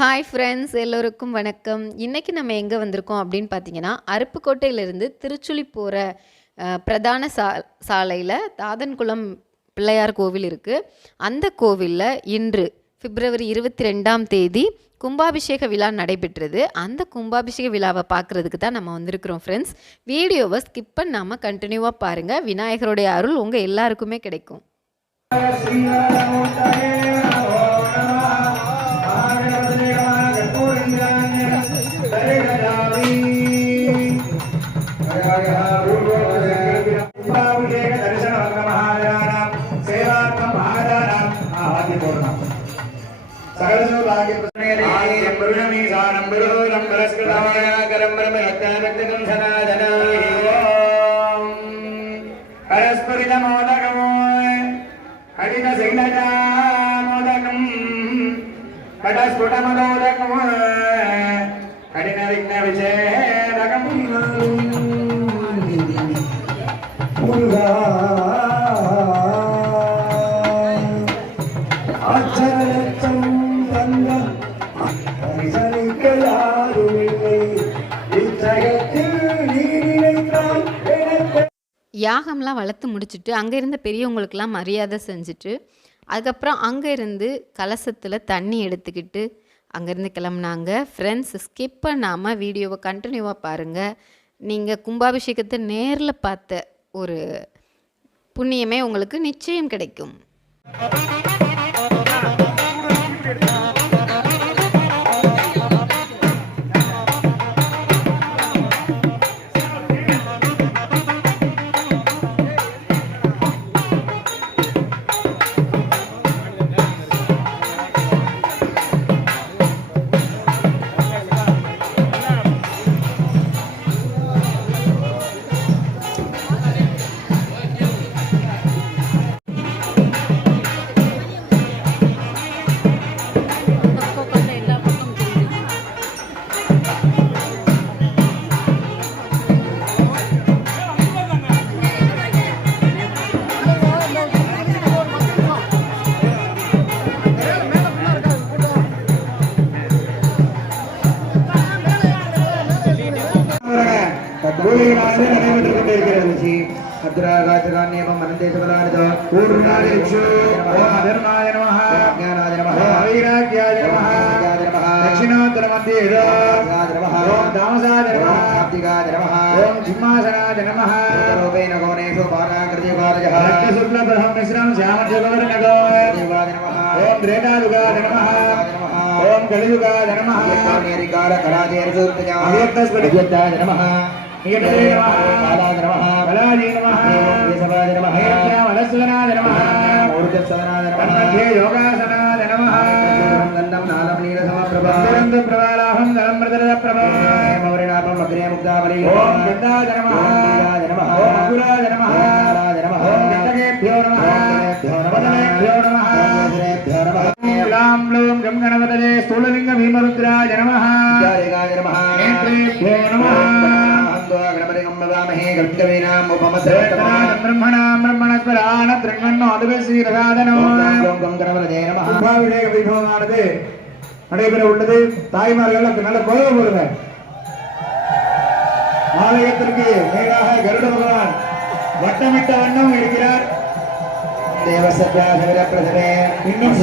Hi friends, எல்லோருக்கும் வணக்கம். இன்றைக்கி நம்ம எங்கே வந்திருக்கோம் அப்படின்னு பார்த்தீங்கன்னா, அருப்புக்கோட்டையிலேருந்து திருச்சுழி போகிற பிரதான சாலையில் தாதன்குளம் பிள்ளையார் கோவில் இருக்குது. அந்த கோவிலில் இன்று பிப்ரவரி 22ஆம் தேதி கும்பாபிஷேக விழா நடைபெற்றது. அந்த கும்பாபிஷேக விழாவை பார்க்குறதுக்கு தான் நம்ம வந்திருக்கிறோம் ஃப்ரெண்ட்ஸ். வீடியோவை ஸ்கிப் பண்ணாமல் கண்டினியூவாக பாருங்கள். விநாயகருடைய அருள் உங்கள் எல்லாருக்குமே கிடைக்கும். யாகம்லாம் வளர்த்து முடிச்சுட்டு அங்கே இருந்த பெரியவங்களுக்கெல்லாம் மரியாதை செஞ்சுட்டு அதுக்கப்புறம் அங்கே இருந்து கலசத்தில் தண்ணி எடுத்துக்கிட்டு அங்கேருந்து கிளம்புனாங்க. ஃப்ரெண்ட்ஸ், ஸ்கிப் பண்ணாமல் வீடியோவை கண்டினியூவாக பாருங்கள். நீங்கள் கும்பாபிஷேகத்தை நேரில் பார்த்த ஒரு புண்ணியமே உங்களுக்கு நிச்சயம் கிடைக்கும். நடைபெற்றுக் கொண்டிருக்கிறது. அத்ராகாச்சகான்யேபம் அனந்தேசபலானிதோ பூர்ணாதிஷு ஓம் அதர்மாய நமஹ ஞானாய நமஹ வைராக்யாய நமஹ தக்ஷிணோத்தர மத்தியேதோ நமஹ ஓம் தாமசாய நமஹ சாப்திகாய நமஹ ஓம் சிம்மாசனாய நமஹ ரூபேன கோணேஷு பாராகிருதி காரஜஹ ரக்ஷசுக்ல பிரஹம் மிஸ்ரம் శ్యామజగవర్ణகோ தேவாய நமஹ ஓம் திரேதாயுகாய நமஹ ஓம் கலியுகாய நமஹ நேரிகார கராஜேர சூர்த்தஜா அவ்யக்தஸ்வரிஜ்யத்தாய நமஹ ீடரே நமஹ காலாய நமஹ பலாஜி நமஹ கேசவாய நமஹ வலஸ்வனாய நமஹ ஊர்ஜஸ்வனாய நமஹ கண்ணே யோகாசனாய நமஹ கந்தம் நாலம் நீல சமப்ரபம் பிரபாலாஹம் தலம்ரதர பிரபம் மௌரிநாபம் அக்ரே முக்தாவலி ஓம் கந்தாய நமஹ ஓம் நமஹ ஓம் அகுராய நமஹ ஓம் நமஹ ஓம் கந்தகேभ्यो நமஹ வதனேभ्यो நமஹ வதனேभ्यो நமஹ லாம் லோம் கம் கணபதே ஸ்தூலலிங்க பீமருத்ராய நமஹ ஜாயகாய நமஹ நேத்ரேभ्यो நமஹ நடைபெற உள்ளது. தாய்மார்கள் நல்ல கொலவை போடுங்க. ஆலயத்திற்கு மேலாக கருட பகவான் வட்டமிட்ட வண்ணம் இருக்கிறார். இன்னும்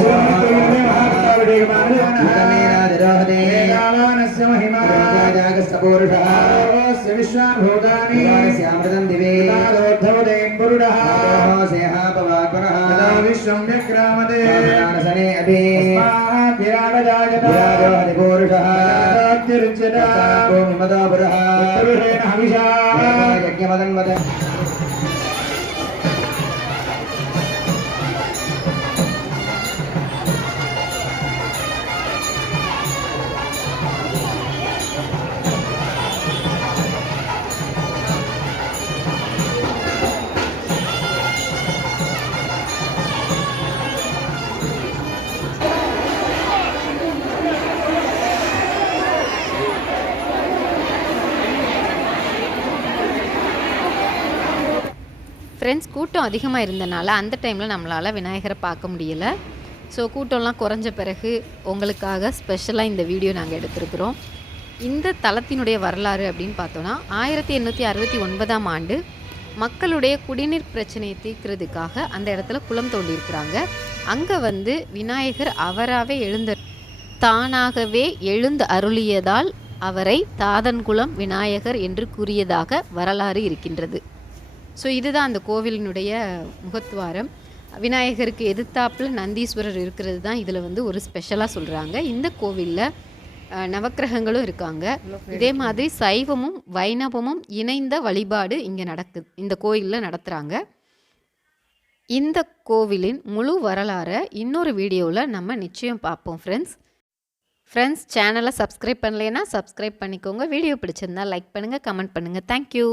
ஃப்ரெண்ட்ஸ் கூட்டம் அதிகமாக இருந்தனால அந்த டைமில் நம்மளால் விநாயகரை பார்க்க முடியலை. ஸோ கூட்டம்லாம் குறைஞ்ச பிறகு உங்களுக்காக ஸ்பெஷலாக இந்த வீடியோ நாங்கள் எடுத்திருக்கிறோம். இந்த தலத்தினுடைய வரலாறு அப்படின்னு பார்த்தோன்னா 1869ஆம் ஆண்டு மக்களுடைய குடிநீர் பிரச்சனையை தீர்க்கிறதுக்காக அந்த இடத்துல குளம் தோண்டியிருக்கிறாங்க. அங்கே வந்து விநாயகர் தானாகவே எழுந்து அருளியதால் அவரை தாதன்குளம் விநாயகர் என்று கூறியதாக வரலாறு இருக்கின்றது. ஸோ இதுதான் அந்த கோவிலினுடைய முகத்துவாரம். விநாயகருக்கு எதிர்த்தாப்பில் நந்தீஸ்வரர் இருக்கிறது தான் இதில் வந்து ஒரு ஸ்பெஷலாக சொல்கிறாங்க. இந்த கோவிலில் நவக்கிரகங்களும் இருக்காங்க. இதே மாதிரி சைவமும் வைணவமும் இணைந்த வழிபாடு இங்கே நடக்குது, இந்த கோயிலில் நடத்துகிறாங்க. இந்த கோவிலின் முழு வரலாறை இன்னொரு வீடியோவில் நம்ம நிச்சயம் பார்ப்போம் ஃப்ரெண்ட்ஸ். சேனலை சப்ஸ்கிரைப் பண்ணலைன்னா சப்ஸ்கிரைப் பண்ணிக்கோங்க. வீடியோ பிடிச்சிருந்தா லைக் பண்ணுங்கள், கமெண்ட் பண்ணுங்கள். தேங்க்யூ.